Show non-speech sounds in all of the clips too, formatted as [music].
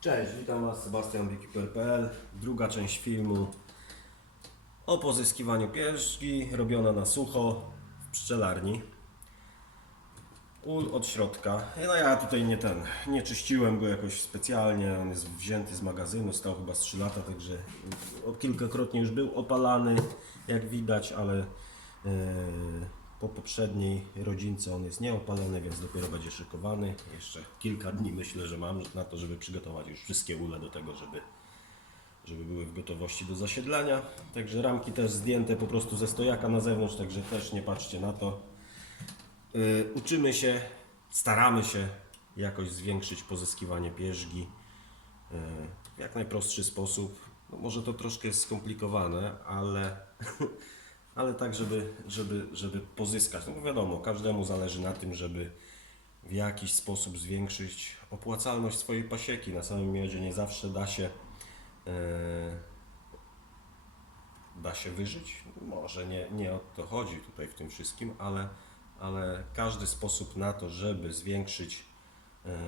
Cześć, witam Was, Sebastian Druga część filmu o pozyskiwaniu pierzgi robiona na sucho w pszczelarni. Ul od środka. No ja tutaj nie ten, nie czyściłem go jakoś specjalnie, on jest wzięty z magazynu, stał chyba z 3 lata, także kilkakrotnie już był opalany, jak widać, ale e, po poprzedniej rodzince on jest nieopalony, więc dopiero będzie szykowany. Jeszcze kilka dni myślę, że mam na to, żeby przygotować już wszystkie ule do tego, żeby, żeby były w gotowości do zasiedlania. Także ramki też zdjęte po prostu ze stojaka na zewnątrz, także też nie patrzcie na to. Y, uczymy się, staramy się jakoś zwiększyć pozyskiwanie pierzgi y, w jak najprostszy sposób. No może to troszkę jest skomplikowane, ale, [laughs] ale tak, żeby, żeby, żeby pozyskać. No bo wiadomo, każdemu zależy na tym, żeby w jakiś sposób zwiększyć opłacalność swojej pasieki. Na samym miodzie nie zawsze da się y, da się wyżyć. Może nie, nie o to chodzi tutaj w tym wszystkim, ale, ale każdy sposób na to, żeby zwiększyć e,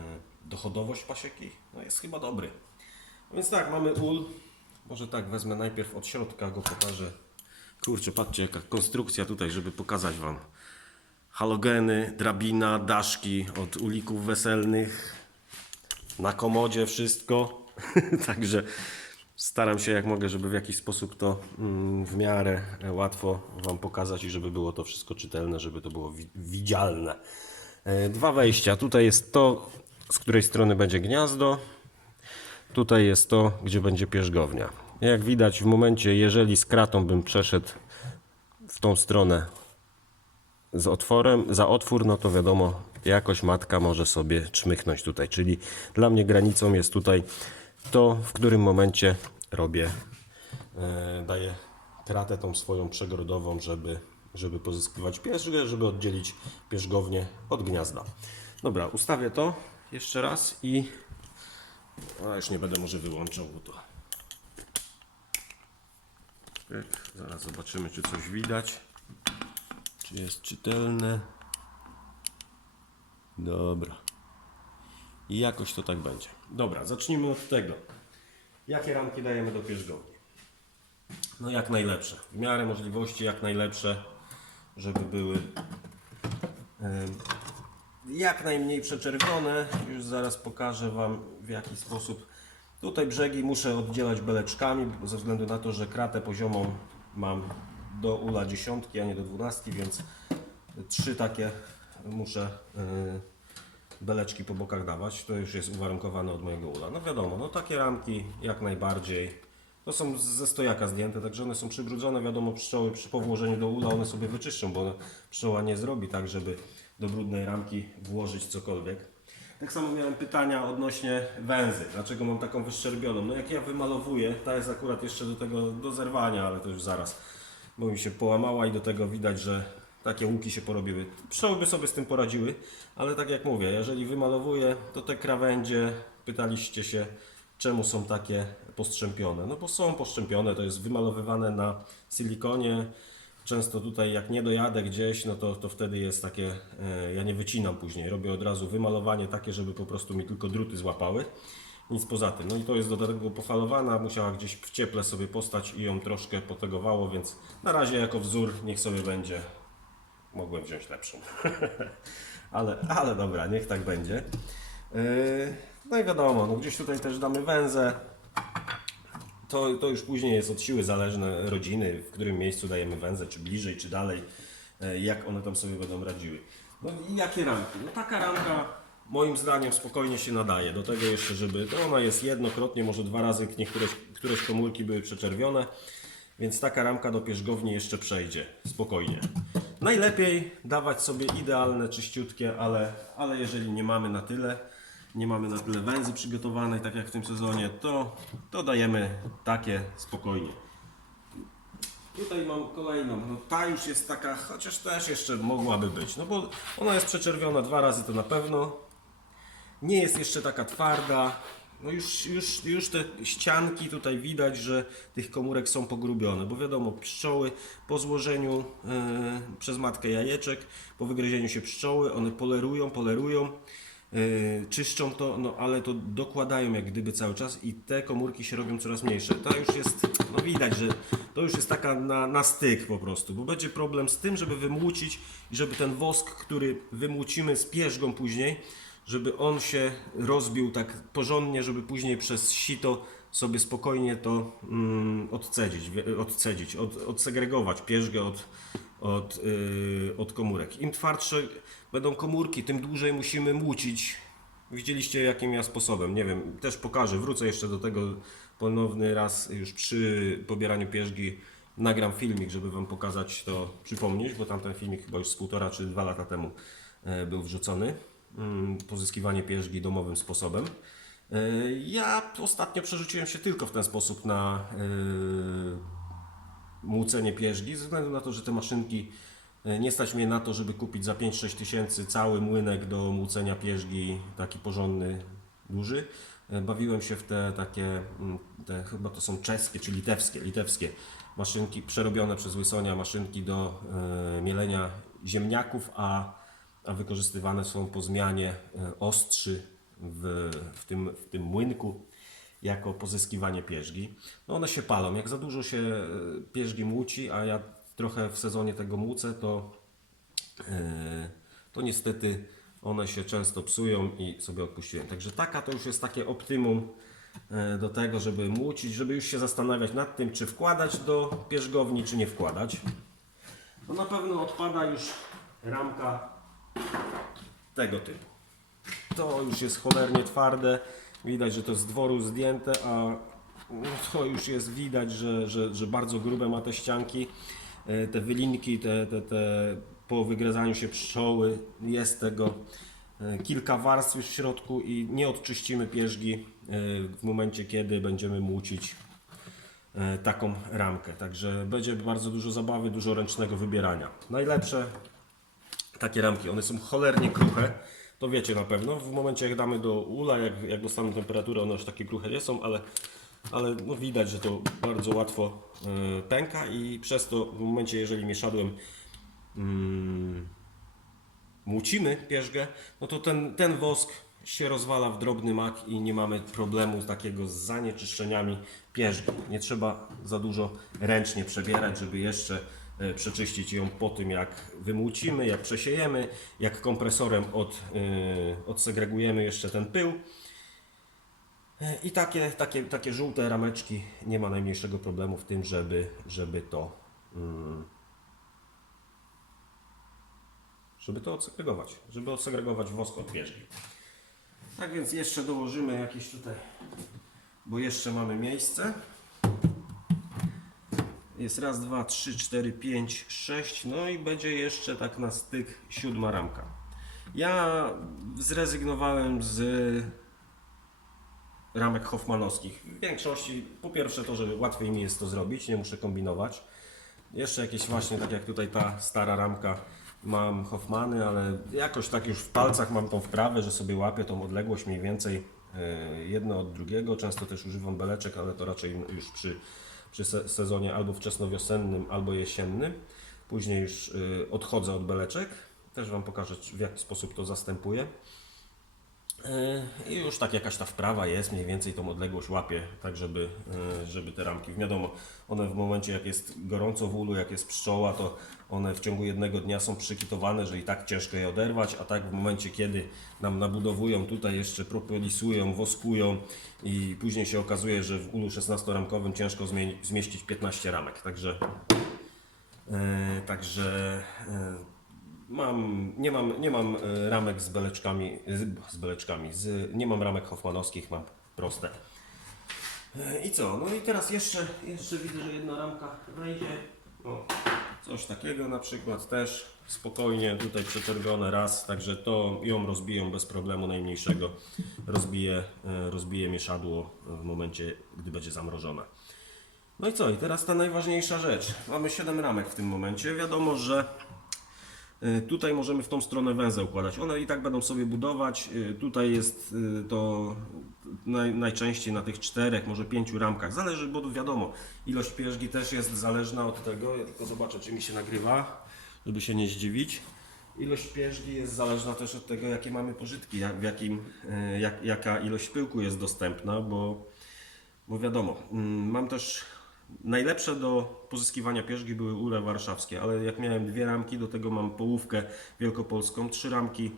dochodowość pasieki, no jest chyba dobry. No Więc tak, mamy ul. Może tak, wezmę najpierw od środka, go pokażę. Kurczę, patrzcie jaka konstrukcja tutaj, żeby pokazać Wam. Halogeny, drabina, daszki od ulików weselnych. Na komodzie wszystko. [laughs] Także staram się jak mogę, żeby w jakiś sposób to mm, w miarę łatwo Wam pokazać i żeby było to wszystko czytelne, żeby to było wi- widzialne. E, Dwa wejścia. Tutaj jest to, z której strony będzie gniazdo. Tutaj jest to, gdzie będzie pierzgownia. Jak widać w momencie, jeżeli z kratą bym przeszedł w tą stronę z otworem, za otwór, no to wiadomo, jakoś matka może sobie czmychnąć tutaj. Czyli dla mnie granicą jest tutaj to, w którym momencie robię, e, daję kratę tą swoją przegrodową, żeby, żeby pozyskiwać pierzgę, żeby oddzielić pierzgownię od gniazda. Dobra, ustawię to jeszcze raz i a już nie będę może wyłączał, bo to Zaraz zobaczymy, czy coś widać. Czy jest czytelne? Dobra. I jakoś to tak będzie. Dobra, zacznijmy od tego. Jakie ramki dajemy do pierzgowni? No jak najlepsze. W miarę możliwości jak najlepsze, żeby były jak najmniej przeczerwione. Już zaraz pokażę Wam w jaki sposób. Tutaj brzegi muszę oddzielać beleczkami, ze względu na to, że kratę poziomą mam do ula dziesiątki, a nie do dwunastki, więc trzy takie muszę yy, beleczki po bokach dawać. To już jest uwarunkowane od mojego ula. No wiadomo, no takie ramki jak najbardziej. To są ze stojaka zdjęte, także one są przybrudzone. Wiadomo, pszczoły przy powłożeniu do ula one sobie wyczyszczą, bo pszczoła nie zrobi tak, żeby do brudnej ramki włożyć cokolwiek. Tak samo miałem pytania odnośnie węzy. Dlaczego mam taką wyszczerbioną? No jak ja wymalowuję, ta jest akurat jeszcze do tego do zerwania, ale to już zaraz, bo mi się połamała i do tego widać, że takie łuki się porobiły. Pszczoły sobie z tym poradziły, ale tak jak mówię, jeżeli wymalowuję, to te krawędzie, pytaliście się, czemu są takie postrzępione. No bo są postrzępione, to jest wymalowywane na silikonie. Często tutaj jak nie dojadę gdzieś, no to, to wtedy jest takie, e, ja nie wycinam później, robię od razu wymalowanie takie, żeby po prostu mi tylko druty złapały. Nic poza tym. No i to jest do tego pofalowana, musiała gdzieś w cieple sobie postać i ją troszkę potegowało, więc na razie jako wzór niech sobie będzie. Mogłem wziąć lepszą. [laughs] ale, ale dobra, niech tak będzie. Yy, No i wiadomo, no gdzieś tutaj też damy węzę. To, to już później jest od siły zależne rodziny, w którym miejscu dajemy węzę, czy bliżej, czy dalej, e, jak one tam sobie będą radziły. No i jakie ramki? No taka ramka moim zdaniem spokojnie się nadaje do tego jeszcze, żeby to ona jest jednokrotnie, może dwa razy niektóre któreś komórki były przeczerwione, więc taka ramka do pierzgowni jeszcze przejdzie spokojnie. Najlepiej dawać sobie idealne, czyściutkie, ale, ale jeżeli nie mamy na tyle, nie mamy na tyle węzy przygotowanej, tak jak w tym sezonie, to, to dajemy takie spokojnie. Tutaj mam kolejną, no ta już jest taka, chociaż też jeszcze mogłaby być, no bo ona jest przeczerwiona dwa razy to na pewno. Nie jest jeszcze taka twarda. No już, już, już te ścianki tutaj widać, że tych komórek są pogrubione, bo wiadomo, pszczoły po złożeniu e, przez matkę jajeczek, po wygryzieniu się pszczoły, one polerują, polerują Yy, czyszczą to, no ale to dokładają jak gdyby cały czas i te komórki się robią coraz mniejsze. To już jest, no widać, że to już jest taka na, na styk po prostu, bo będzie problem z tym, żeby wymłócić i żeby ten wosk, który wymłócimy z pierzgą później, żeby on się rozbił tak porządnie, żeby później przez sito sobie spokojnie to mm, odcedzić, odcedzić od, odsegregować pierzgę od, od, yy, od komórek. Im twardsze będą komórki, tym dłużej musimy młócić. Widzieliście jakim ja sposobem, nie wiem, też pokażę, wrócę jeszcze do tego ponowny raz już przy pobieraniu pierzgi. Nagram filmik, żeby Wam pokazać to, przypomnieć, bo tamten filmik chyba już z półtora czy dwa lata temu e, był wrzucony. Mm, Pozyskiwanie pierzgi domowym sposobem. E, Ja ostatnio przerzuciłem się tylko w ten sposób na e, młócenie pierzgi, ze względu na to, że te maszynki e, nie stać mnie na to, żeby kupić za 5-6 tysięcy cały młynek do młócenia pierzgi, taki porządny, duży. Bawiłem się w te takie, mm, te, chyba to są czeskie czy litewskie, litewskie maszynki, przerobione przez Łysonia maszynki do mielenia ziemniaków, a, a wykorzystywane są po zmianie ostrzy w, w, tym, w tym młynku jako pozyskiwanie pierzgi. No one się palą. Jak za dużo się e, pierzgi młóci, a ja trochę w sezonie tego młócę, to, e, to niestety one się często psują i sobie odpuściłem. Także taka to już jest takie optimum e, do tego, żeby młócić, żeby już się zastanawiać nad tym, czy wkładać do pierzgowni, czy nie wkładać. No na pewno odpada już ramka tego typu. To już jest cholernie twarde. Widać, że to z dworu zdjęte, a to już jest widać, że, że, że bardzo grube ma te ścianki. E, Te wylinki, te, te, te po wygryzaniu się pszczoły, jest tego e, kilka warstw już w środku i nie odczyścimy pierzgi e, w momencie, kiedy będziemy młócić e, taką ramkę. Także będzie bardzo dużo zabawy, dużo ręcznego wybierania. Najlepsze takie ramki, one są cholernie kruche. To wiecie na pewno. W momencie jak damy do ula, jak, jak temperaturę, one już takie kruche nie są, ale, ale no widać, że to bardzo łatwo e, pęka i przez to w momencie, jeżeli mieszadłem mm, młócimy pierzgę, no to ten, ten wosk się rozwala w drobny mak i nie mamy problemu takiego z zanieczyszczeniami pierzgi. Nie trzeba za dużo ręcznie przebierać, żeby jeszcze przeczyścić ją po tym, jak wymłócimy, jak przesiejemy, jak kompresorem od, e, odsegregujemy jeszcze ten pył. E, I takie, takie, takie żółte rameczki nie ma najmniejszego problemu w tym, żeby, żeby to mm, żeby to odsegregować, żeby odsegregować wosk od pierzgi. Tak więc jeszcze dołożymy jakieś tutaj, bo jeszcze mamy miejsce. Jest raz, dwa, trzy, cztery, pięć, sześć, no i będzie jeszcze tak na styk siódma ramka. Ja zrezygnowałem z ramek hoffmanowskich. W większości, po pierwsze to, że łatwiej mi jest to zrobić, nie muszę kombinować. Jeszcze jakieś właśnie, tak jak tutaj ta stara ramka, mam Hoffmany, ale jakoś tak już w palcach mam tą wprawę, że sobie łapię tą odległość mniej więcej e, jedno od drugiego. Często też używam beleczek, ale to raczej już przy, przy se- sezonie albo wczesnowiosennym, albo jesiennym. Później już e, odchodzę od beleczek. Też Wam pokażę, w jaki sposób to zastępuję. Yy, I już tak jakaś ta wprawa jest, mniej więcej tą odległość łapie, tak żeby, yy, żeby te ramki, wiadomo, one w momencie jak jest gorąco w ulu, jak jest pszczoła, to one w ciągu jednego dnia są przykitowane, że i tak ciężko je oderwać, a tak w momencie kiedy nam nabudowują, tutaj jeszcze propolisują, woskują i później się okazuje, że w ulu 16-ramkowym ciężko zmie- zmieścić 15 ramek, także yy, także yy, Mam, nie mam, nie mam e, ramek z beleczkami, z, z beleczkami, z, nie mam ramek hoffmanowskich, mam proste. E, I co? No i teraz jeszcze, jeszcze widzę, że jedna ramka wejdzie. O, coś takiego na przykład też spokojnie tutaj przeczerwione raz, także to ją rozbiją bez problemu najmniejszego. Rozbije, rozbije mieszadło w momencie, gdy będzie zamrożona. No i co? I teraz ta najważniejsza rzecz. Mamy 7 ramek w tym momencie. Wiadomo, że Tutaj możemy w tą stronę węzeł układać. One i tak będą sobie budować. Y, Tutaj jest y, to naj, najczęściej na tych czterech, może pięciu ramkach. Zależy, bo wiadomo, ilość pierzgi też jest zależna od tego. Ja tylko zobaczę, czy mi się nagrywa, żeby się nie zdziwić. ilość pierzgi jest zależna też od tego, jakie mamy pożytki, jak, w jakim, e, jak, jaka ilość pyłku jest dostępna, bo, bo wiadomo, mm, mam też najlepsze do pozyskiwania pierzgi były ule warszawskie, ale jak miałem dwie ramki, do tego mam połówkę wielkopolską, trzy ramki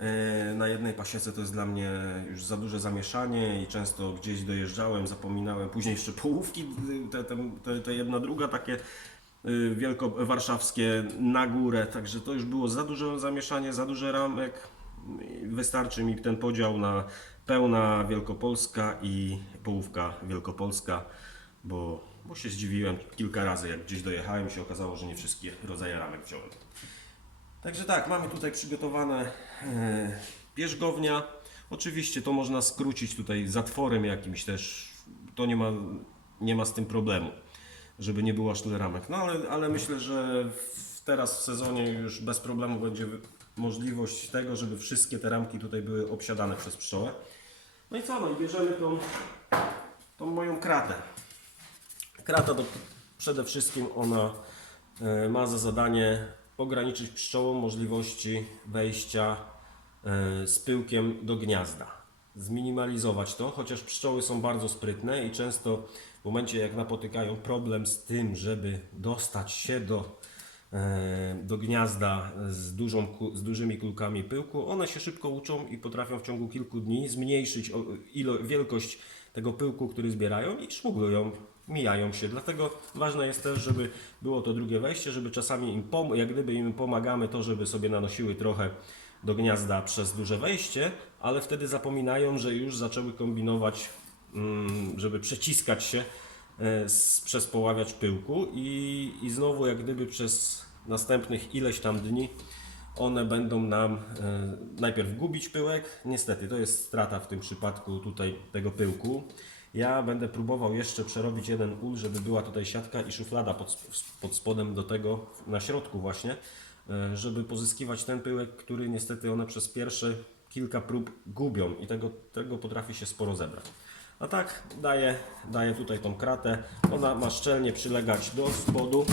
e, na jednej pasiece to jest dla mnie już za duże zamieszanie i często gdzieś dojeżdżałem, zapominałem, później jeszcze połówki, te, te, te, jedna druga takie y, wielkowarszawskie na górę, także to już było za duże zamieszanie, za duże ramek. Wystarczy mi ten podział na pełna Wielkopolska i połówka Wielkopolska, bo, bo się zdziwiłem kilka razy, jak gdzieś dojechałem się okazało, że nie wszystkie rodzaje ramek wziąłem. Także tak, mamy tutaj przygotowane e, pierzgownia. Oczywiście to można skrócić tutaj zatworem jakimś też. To nie ma, nie ma z tym problemu, żeby nie było aż tyle ramek. No ale, ale myślę, że w, teraz w sezonie już bez problemu będzie możliwość tego, żeby wszystkie te ramki tutaj były obsiadane przez pszczołę. No i co, no i bierzemy tą, tą moją kratę. Krata to przede wszystkim ona e, ma za zadanie ograniczyć pszczołom możliwości wejścia e, z pyłkiem do gniazda. Zminimalizować to, chociaż pszczoły są bardzo sprytne i często w momencie jak napotykają problem z tym, żeby dostać się do, e, do gniazda z, dużą, z dużymi kulkami pyłku, one się szybko uczą i potrafią w ciągu kilku dni zmniejszyć ilo, wielkość tego pyłku, który zbierają i szmuglują, mijają się. Dlatego ważne jest też, żeby było to drugie wejście, żeby czasami im pom- jak gdyby im pomagamy to, żeby sobie nanosiły trochę do gniazda przez duże wejście, ale wtedy zapominają, że już zaczęły kombinować, mm, żeby przeciskać się e, przez poławiacz pyłku i, i znowu jak gdyby przez następnych ileś tam dni one będą nam e, najpierw gubić pyłek. Niestety to jest strata w tym przypadku tutaj tego pyłku. Ja będę próbował jeszcze przerobić jeden ul, żeby była tutaj siatka i szuflada pod, pod spodem do tego, na środku właśnie, e, żeby pozyskiwać ten pyłek, który niestety one przez pierwsze kilka prób gubią i tego, tego potrafi się sporo zebrać. A tak daję, daję tutaj tą kratę. Ona ma szczelnie przylegać do spodu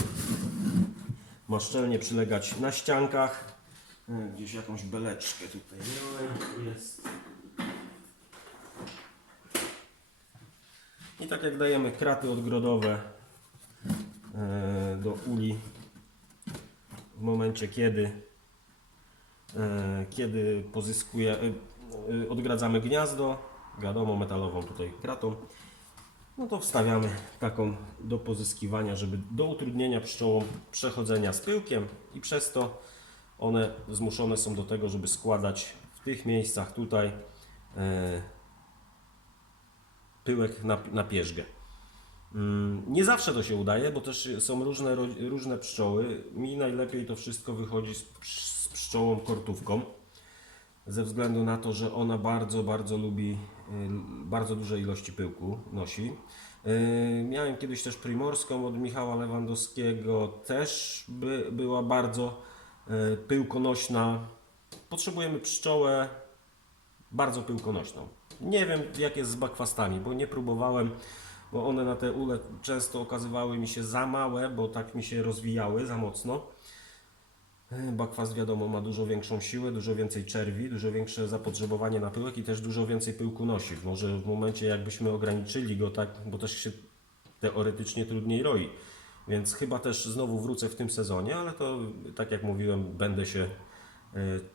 ma szczelnie przylegać na ściankach. E, Gdzieś jakąś beleczkę tutaj miałem. Jest. I tak jak dajemy kraty odgrodowe e, do uli w momencie kiedy e, kiedy pozyskuje e, odgradzamy gniazdo wiadomo metalową tutaj kratą no to wstawiamy taką do pozyskiwania, żeby do utrudnienia pszczołom przechodzenia z pyłkiem i przez to one zmuszone są do tego, żeby składać w tych miejscach tutaj pyłek na, na pierzgę. Mm, Nie zawsze to się udaje, bo też są różne, różne pszczoły. Mi najlepiej to wszystko wychodzi z, z pszczołą kortówką ze względu na to, że ona bardzo, bardzo lubi y, bardzo duże ilości pyłku nosi. Y, Miałem kiedyś też primorską od Michała Lewandowskiego, też by, była bardzo y, pyłkonośna. Potrzebujemy pszczołę bardzo pyłkonośną. Nie wiem jak jest z bakwastami, bo nie próbowałem, bo one na te ule często okazywały mi się za małe, bo tak mi się rozwijały za mocno. Bakwast wiadomo ma dużo większą siłę, dużo więcej czerwi, dużo większe zapotrzebowanie na pyłek i też dużo więcej pyłku nosi. Może w momencie jakbyśmy ograniczyli go tak, bo też się teoretycznie trudniej roi. Więc chyba też znowu wrócę w tym sezonie, ale to tak jak mówiłem, będę się e,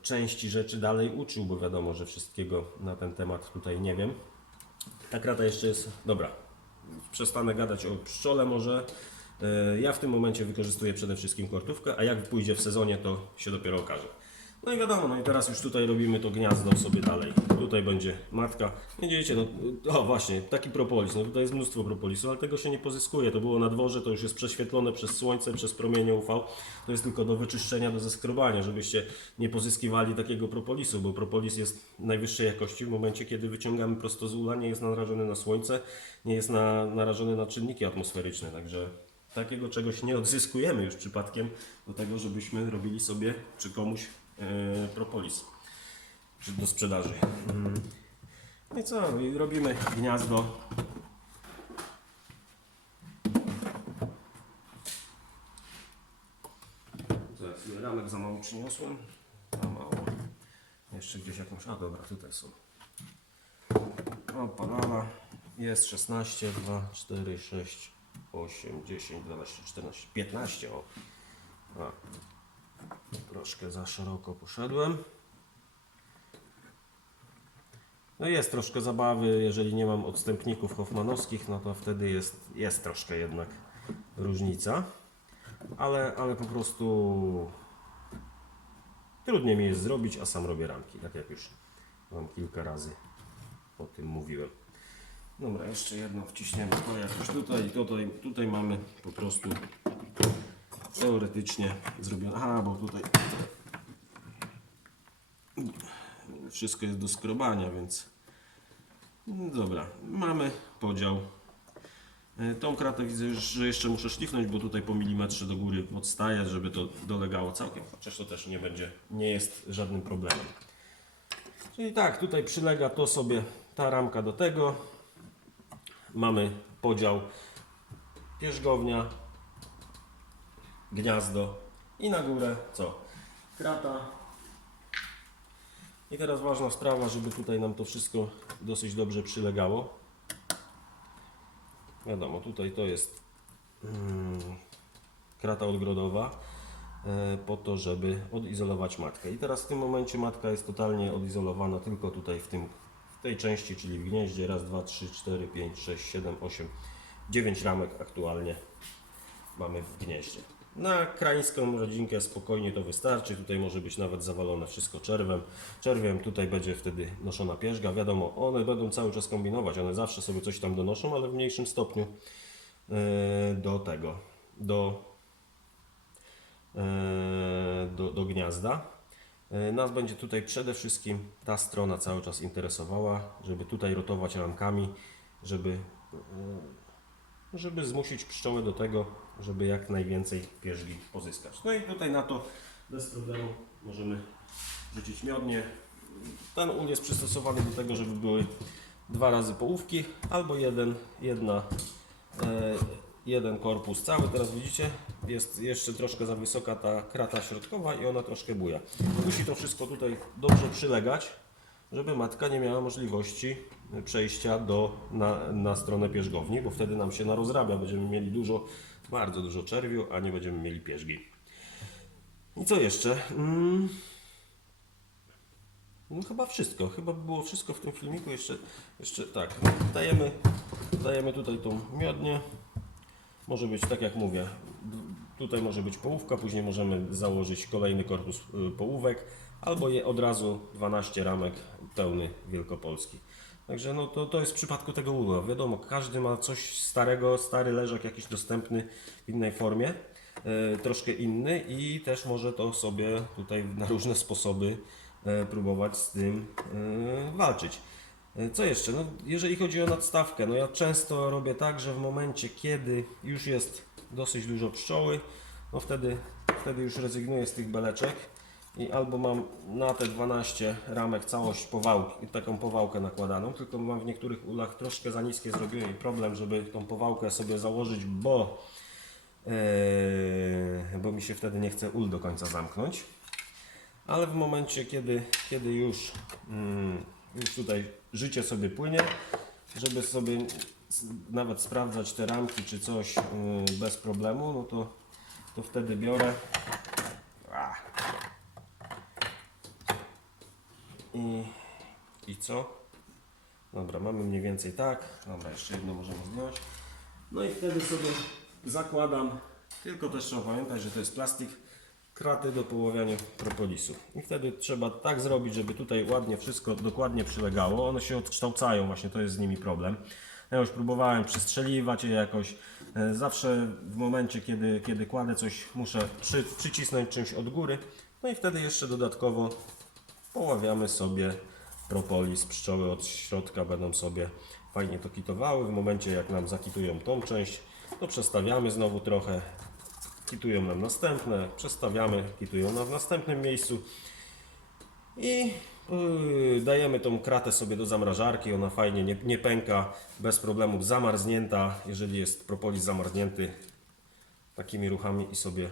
części rzeczy dalej uczył, bo wiadomo, że wszystkiego na ten temat tutaj nie wiem. Ta krata jeszcze jest dobra. Przestanę gadać o pszczole może. E, Ja w tym momencie wykorzystuję przede wszystkim kortówkę, a jak pójdzie w sezonie, to się dopiero okaże. No i wiadomo, no i teraz już tutaj robimy to gniazdo sobie dalej. Tutaj będzie matka. Widzicie, no o właśnie, taki propolis. No tutaj jest mnóstwo propolisu, ale tego się nie pozyskuje. To było na dworze, to już jest prześwietlone przez słońce, przez promienie UV. To jest tylko do wyczyszczenia, do zeskrobania, żebyście nie pozyskiwali takiego propolisu, bo propolis jest najwyższej jakości w momencie, kiedy wyciągamy prosto z ula, nie jest narażony na słońce, nie jest na, narażony na czynniki atmosferyczne, także takiego czegoś nie odzyskujemy już przypadkiem do tego, żebyśmy robili sobie czy komuś propolis czy do sprzedaży. Mm. No i co? Robimy gniazdo. Sobie ramek za mało przyniosłem. jeszcze gdzieś jakąś. A dobra, tutaj są. O, panama. Jest 16, 2, 4, 6, 8, 10, 12, 14, 15. O. A. Troszkę za szeroko poszedłem. No jest troszkę zabawy, jeżeli nie mam odstępników hoffmanowskich, no to wtedy jest, jest troszkę jednak różnica. Ale, ale po prostu trudniej mi jest zrobić, a sam robię ramki, tak jak już Wam kilka razy o tym mówiłem. Dobra, jeszcze jedno wciśniemy to jakoś tutaj, tutaj, tutaj mamy po prostu teoretycznie zrobione. Aha, bo tutaj wszystko jest do skrobania, więc dobra, mamy podział. E, Tą kratę widzę, że jeszcze muszę szlifnąć, bo tutaj po milimetrze do góry odstaje, żeby to dolegało całkiem, chociaż to też nie będzie, nie jest żadnym problemem. Czyli tak, tutaj przylega to sobie, ta ramka do tego. Mamy podział pierzgownia, gniazdo i na górę co? Krata. I teraz ważna sprawa, żeby tutaj nam to wszystko dosyć dobrze przylegało. Wiadomo, tutaj to jest mm, krata odgrodowa e, po to, żeby odizolować matkę. I teraz w tym momencie matka jest totalnie odizolowana tylko tutaj w, tym, w tej części, czyli w gnieździe. Raz, dwa, trzy, cztery, pięć, sześć, siedem, osiem, dziewięć ramek aktualnie mamy w gnieździe. Na krańską rodzinkę spokojnie to wystarczy. Tutaj może być nawet zawalone wszystko czerwem. Czerwiem tutaj będzie wtedy noszona pierzga. Wiadomo, one będą cały czas kombinować. One zawsze sobie coś tam donoszą, ale w mniejszym stopniu e, do tego, do, e, do, do gniazda. E, Nas będzie tutaj przede wszystkim ta strona cały czas interesowała, żeby tutaj rotować ramkami, żeby żeby zmusić pszczoły do tego, żeby jak najwięcej pierzgi pozyskać. No i tutaj na to bez problemu możemy rzucić miodnie. Ten ul jest przystosowany do tego, żeby były dwa razy połówki albo jeden, jedna, e, jeden korpus cały. Teraz widzicie, jest jeszcze troszkę za wysoka ta krata środkowa i ona troszkę buja. Musi to wszystko tutaj dobrze przylegać, żeby matka nie miała możliwości przejścia do, na, na stronę pierzgowni, bo wtedy nam się narozrabia. Będziemy mieli dużo, bardzo dużo czerwiu, a nie będziemy mieli pierzgi. I co jeszcze? Mm. No chyba wszystko. Chyba było wszystko w tym filmiku. Jeszcze, jeszcze tak. Dajemy, dajemy tutaj tą miodnię. Może być tak jak mówię. Tutaj może być połówka, później możemy założyć kolejny korpus y, połówek, albo je od razu 12 ramek pełny wielkopolski. Także no to, to jest w przypadku tego ulu. Wiadomo, każdy ma coś starego, stary leżak jakiś dostępny w innej formie, e, troszkę inny i też może to sobie tutaj na różne sposoby e, próbować z tym e, walczyć. Co jeszcze? No, jeżeli chodzi o nadstawkę, no ja często robię tak, że w momencie, kiedy już jest dosyć dużo pszczoły, no wtedy, wtedy już rezygnuję z tych beleczek i albo mam na te 12 ramek całość powałki, taką powałkę nakładaną, tylko mam w niektórych ulach troszkę za niskie zrobiłem i problem, żeby tą powałkę sobie założyć, bo, e, bo mi się wtedy nie chce ul do końca zamknąć. Ale w momencie, kiedy, kiedy już, mm, już tutaj życie sobie płynie, żeby sobie nawet sprawdzać te ramki czy coś y, bez problemu, no to, to wtedy biorę. I, i co? Dobra, mamy mniej więcej tak. Dobra, jeszcze jedno możemy zdjąć. No i wtedy sobie zakładam, tylko też trzeba pamiętać, że to jest plastik, kraty do poławiania propolisu. I wtedy trzeba tak zrobić, żeby tutaj ładnie wszystko dokładnie przylegało. One się odkształcają, właśnie to jest z nimi problem. Ja już próbowałem przestrzeliwać je jakoś. E, Zawsze w momencie, kiedy, kiedy kładę coś, muszę przy, przycisnąć czymś od góry. No i wtedy jeszcze dodatkowo poławiamy sobie propolis. Pszczoły od środka będą sobie fajnie to kitowały. W momencie jak nam zakitują tą część, to przestawiamy znowu trochę. Kitują nam następne, przestawiamy, kitują nam w następnym miejscu. I yy, dajemy tą kratę sobie do zamrażarki. Ona fajnie nie, nie pęka, bez problemu zamarznięta. Jeżeli jest propolis zamarznięty, takimi ruchami i sobie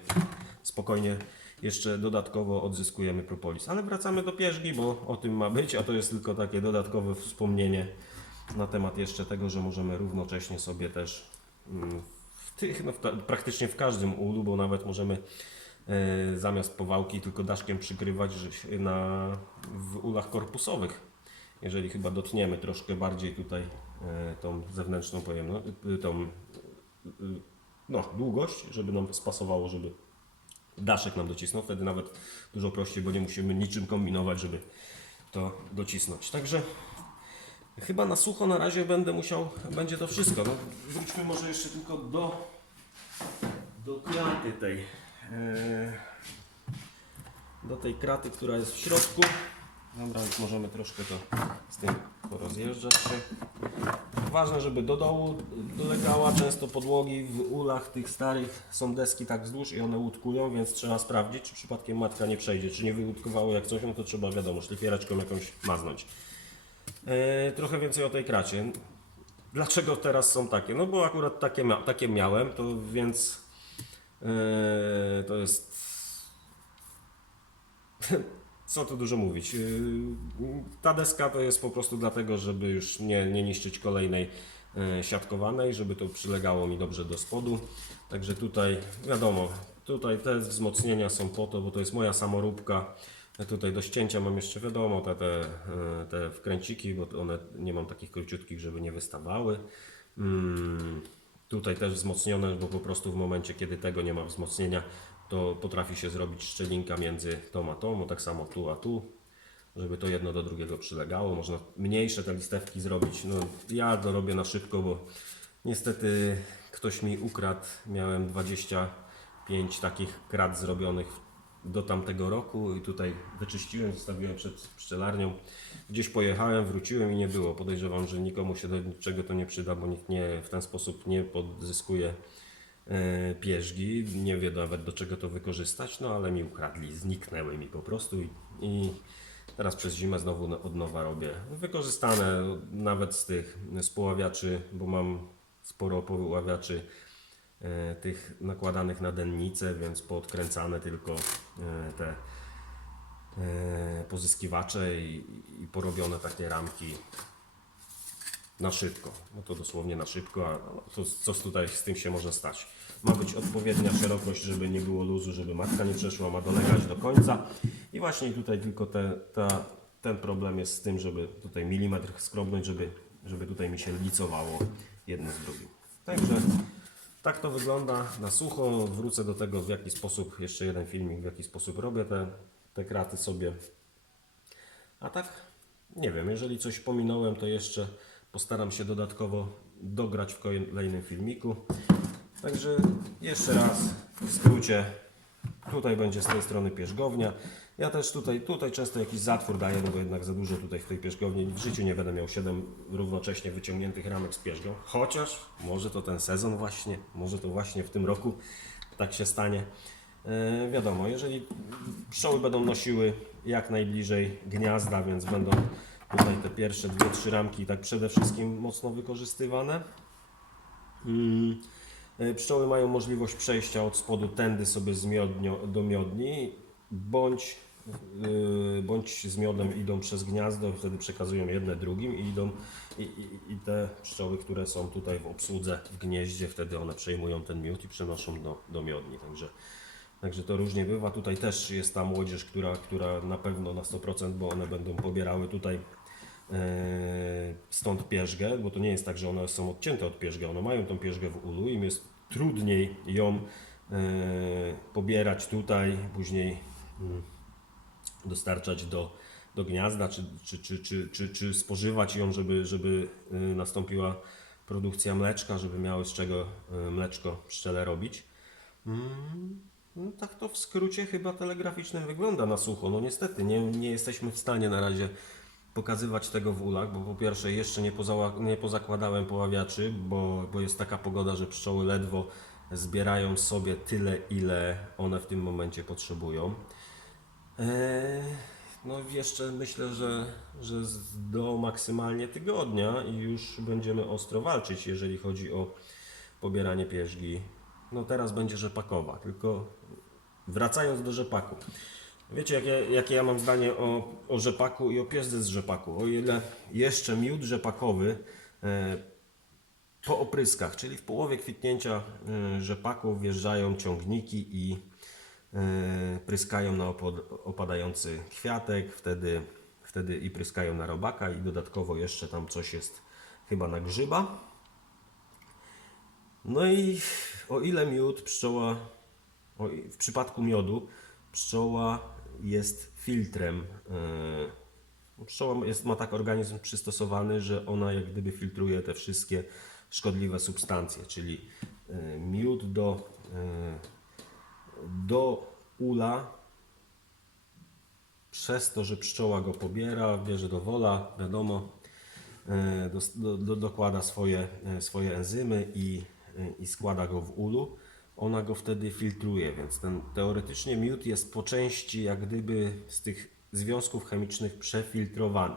spokojnie jeszcze dodatkowo odzyskujemy propolis. Ale wracamy do pierzgi, bo o tym ma być, a to jest tylko takie dodatkowe wspomnienie na temat jeszcze tego, że możemy równocześnie sobie też mm, w tych, no praktycznie w każdym ulu, bo nawet możemy e, zamiast powałki tylko daszkiem przykrywać na, w ulach korpusowych. Jeżeli chyba dotniemy troszkę bardziej tutaj e, tą zewnętrzną pojemność, e, tą no, długość, żeby nam spasowało, żeby daszek nam docisnął, wtedy nawet dużo prościej, bo nie musimy niczym kombinować, żeby to docisnąć. Także chyba na sucho na razie będę musiał, będzie to wszystko. No, wróćmy może jeszcze tylko do, do kraty tej. e, Do tej kraty, która jest w środku. Dobra, więc możemy troszkę to z tym porozjeżdżać się. Ważne, żeby do dołu dolegała. Często podłogi w ulach tych starych są deski tak wzdłuż i one łutkują, więc trzeba sprawdzić, czy przypadkiem matka nie przejdzie. Czy nie wyłutkowało jak coś, no to trzeba wiadomo, szlifiereczką jakąś maznąć. E, trochę więcej o tej kracie. Dlaczego teraz są takie? No bo akurat takie, mia- takie miałem, to więc e, to jest co tu dużo mówić. Yy, Ta deska to jest po prostu dlatego, żeby już nie, nie niszczyć kolejnej yy, siatkowanej, żeby to przylegało mi dobrze do spodu. Także tutaj wiadomo, tutaj te wzmocnienia są po to, bo to jest moja samoróbka. Tutaj do ścięcia mam jeszcze wiadomo te, te, yy, te wkręciki, bo one nie mam takich króciutkich, żeby nie wystawały. Mm, Tutaj też wzmocnione, bo po prostu w momencie, kiedy tego nie ma wzmocnienia, to potrafi się zrobić szczelinka między tą a tą, tak samo tu a tu, żeby to jedno do drugiego przylegało. Można mniejsze te listewki zrobić. No, ja to robię na szybko, bo niestety ktoś mi ukradł. Miałem 25 takich krat zrobionych do tamtego roku i tutaj wyczyściłem, zostawiłem przed pszczelarnią. Gdzieś pojechałem, wróciłem i nie było. Podejrzewam, że nikomu się do niczego to nie przyda, bo nikt nie w ten sposób nie podzyskuje pierzgi, nie wie nawet do czego to wykorzystać, no ale mi ukradli, zniknęły mi po prostu i, i teraz przez zimę znowu od nowa robię. Wykorzystane nawet z tych, z poławiaczy, bo mam sporo poławiaczy e, tych nakładanych na dennicę, więc poodkręcane tylko e, te e, pozyskiwacze i, i porobione takie ramki na szybko. No to dosłownie na szybko, a to, co tutaj z tym się może stać? Ma być odpowiednia szerokość, żeby nie było luzu, żeby matka nie przeszła, ma dolegać do końca. I właśnie tutaj tylko te, ta, ten problem jest z tym, żeby tutaj milimetr skrobnąć, żeby, żeby tutaj mi się licowało jedno z drugim. Także tak to wygląda na sucho. Wrócę do tego w jaki sposób, jeszcze jeden filmik, w jaki sposób robię te, te kraty sobie. A tak, nie wiem, jeżeli coś pominąłem, to jeszcze postaram się dodatkowo dograć w kolejnym filmiku. Także jeszcze raz, w skrócie, tutaj będzie z tej strony pierzgownia. Ja też tutaj, tutaj często jakiś zatwór daję, no bo jednak za dużo tutaj w tej pierzgowni. W życiu nie będę miał 7 równocześnie wyciągniętych ramek z pierzgą. Chociaż może to ten sezon właśnie, może to właśnie w tym roku tak się stanie. E, wiadomo, jeżeli pszczoły będą nosiły jak najbliżej gniazda, więc będą tutaj te pierwsze dwie, trzy ramki tak przede wszystkim mocno wykorzystywane. Mm, e, Pszczoły mają możliwość przejścia od spodu tędy sobie z miodnio, do miodni, bądź, yy, bądź z miodem idą przez gniazdo, wtedy przekazują jedne drugim i idą i, i, i te pszczoły, które są tutaj w obsłudze w gnieździe, wtedy one przejmują ten miód i przenoszą do, do miodni. Także, także to różnie bywa. Tutaj też jest ta młodzież, która, która na pewno na 100%, bo one będą pobierały tutaj e, stąd pierzgę, bo to nie jest tak, że one są odcięte od pierzgi, one mają tą pierzgę w ulu, im jest trudniej ją e, pobierać tutaj, później mm, dostarczać do, do gniazda, czy, czy, czy, czy, czy, czy spożywać ją, żeby, żeby y, nastąpiła produkcja mleczka, żeby miały z czego mleczko pszczele robić. Mm, No, tak to w skrócie chyba telegraficznym wygląda na sucho. No niestety, nie, nie jesteśmy w stanie na razie pokazywać tego w ulach, bo po pierwsze jeszcze nie, pozała, nie pozakładałem poławiaczy, bo, bo jest taka pogoda, że pszczoły ledwo zbierają sobie tyle, ile one w tym momencie potrzebują. Eee, No jeszcze myślę, że, że do maksymalnie tygodnia i już będziemy ostro walczyć, jeżeli chodzi o pobieranie pierzgi. No teraz będzie rzepakowa, tylko wracając do rzepaku. Wiecie, jakie, jakie ja mam zdanie o, o rzepaku i o piezdze z rzepaku? O ile jeszcze miód rzepakowy e, po opryskach, czyli w połowie kwitnięcia e, rzepaku wjeżdżają ciągniki i e, pryskają na opadający kwiatek, wtedy, wtedy i pryskają na robaka i dodatkowo jeszcze tam coś jest chyba na grzyba. No i o ile miód, pszczoła, o, w przypadku miodu, pszczoła jest filtrem. e, Pszczoła jest, ma tak organizm przystosowany, że ona jak gdyby filtruje te wszystkie szkodliwe substancje, czyli e, miód do, e, do ula przez to, że pszczoła go pobiera, bierze do wola, wiadomo, do, do, dokłada swoje, swoje enzymy i, i składa go w ulu, ona go wtedy filtruje, więc ten teoretycznie miód jest po części jak gdyby z tych związków chemicznych przefiltrowany.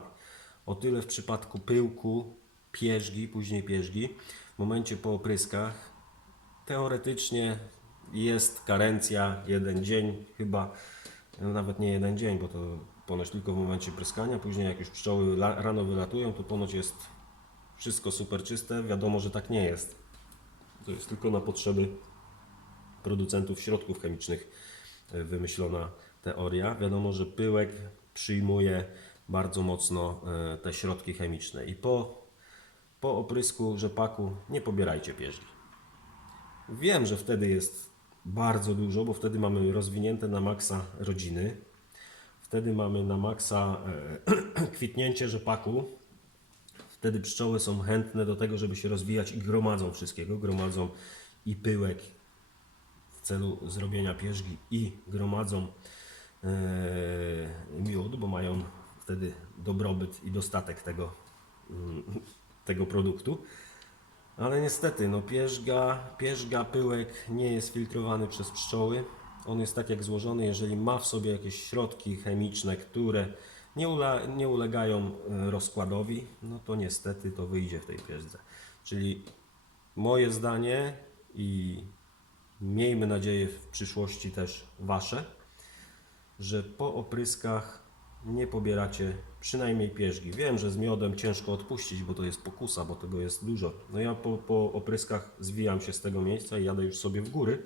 O tyle w przypadku pyłku, pierzgi, później pierzgi, w momencie po opryskach teoretycznie jest karencja jeden dzień, chyba no nawet nie jeden dzień, bo to ponoć tylko w momencie pryskania. Później, jak już pszczoły rano wylatują, to ponoć jest wszystko super czyste. Wiadomo, że tak nie jest. To jest tylko na potrzeby producentów środków chemicznych e, wymyślona teoria. Wiadomo, że pyłek przyjmuje bardzo mocno e, te środki chemiczne i po, po oprysku rzepaku nie pobierajcie pierzgi. Wiem, że wtedy jest bardzo dużo, bo wtedy mamy rozwinięte na maksa rodziny. Wtedy mamy na maksa e, [clears throat] kwitnięcie rzepaku. Wtedy pszczoły są chętne do tego, żeby się rozwijać i gromadzą wszystkiego. Gromadzą i pyłek celu zrobienia pierzgi i gromadzą e, miód, bo mają wtedy dobrobyt i dostatek tego, mm, tego produktu. Ale niestety, no pierzga, pierzga, pyłek nie jest filtrowany przez pszczoły. On jest tak jak złożony, jeżeli ma w sobie jakieś środki chemiczne, które nie, nie ulegają e, rozkładowi, no to niestety to wyjdzie w tej pierzdze. Czyli moje zdanie i miejmy nadzieję w przyszłości też wasze, że po opryskach nie pobieracie przynajmniej pierzgi. Wiem, że z miodem ciężko odpuścić, bo to jest pokusa, bo tego jest dużo. No ja po, po opryskach zwijam się z tego miejsca i jadę już sobie w góry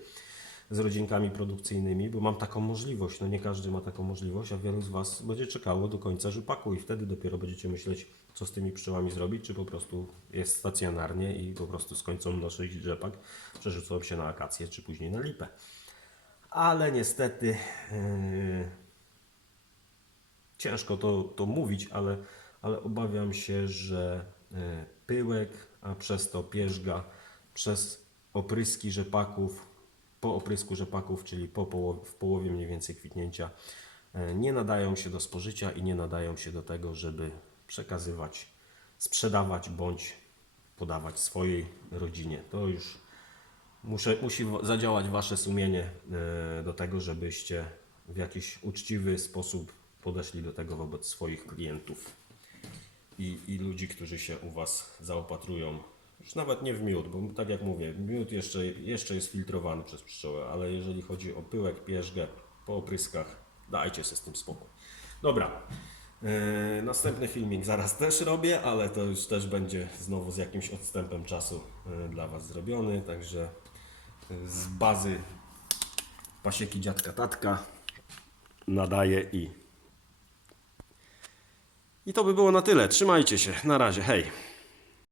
z rodzinkami produkcyjnymi, bo mam taką możliwość. No nie każdy ma taką możliwość, a wielu z Was będzie czekało do końca rzepaku i wtedy dopiero będziecie myśleć, co z tymi pszczołami zrobić, czy po prostu jest stacjonarnie i po prostu skończą nosić rzepak, przerzucą się na akację, czy później na lipę. Ale niestety yy, ciężko to, to mówić, ale, ale obawiam się, że e, pyłek, a przez to pierzga, przez opryski rzepaków, po oprysku rzepaków, czyli po w połowie mniej więcej kwitnięcia, e, nie nadają się do spożycia i nie nadają się do tego, żeby przekazywać, sprzedawać bądź podawać swojej rodzinie. To już Muszę, musi zadziałać Wasze sumienie e, do tego, żebyście w jakiś uczciwy sposób podeszli do tego wobec swoich klientów i, i ludzi, którzy się u Was zaopatrują. Już nawet nie w miód, bo tak jak mówię, miód jeszcze, jeszcze jest filtrowany przez pszczołę, ale jeżeli chodzi o pyłek, pierzgę po opryskach, dajcie się z tym spokój. Dobra. E, Następny filmik zaraz też robię, ale to już też będzie znowu z jakimś odstępem czasu e, dla Was zrobiony, także e, z bazy pasieki dziadka tatka nadaję i i to by było na tyle. Trzymajcie się. Na razie. Hej.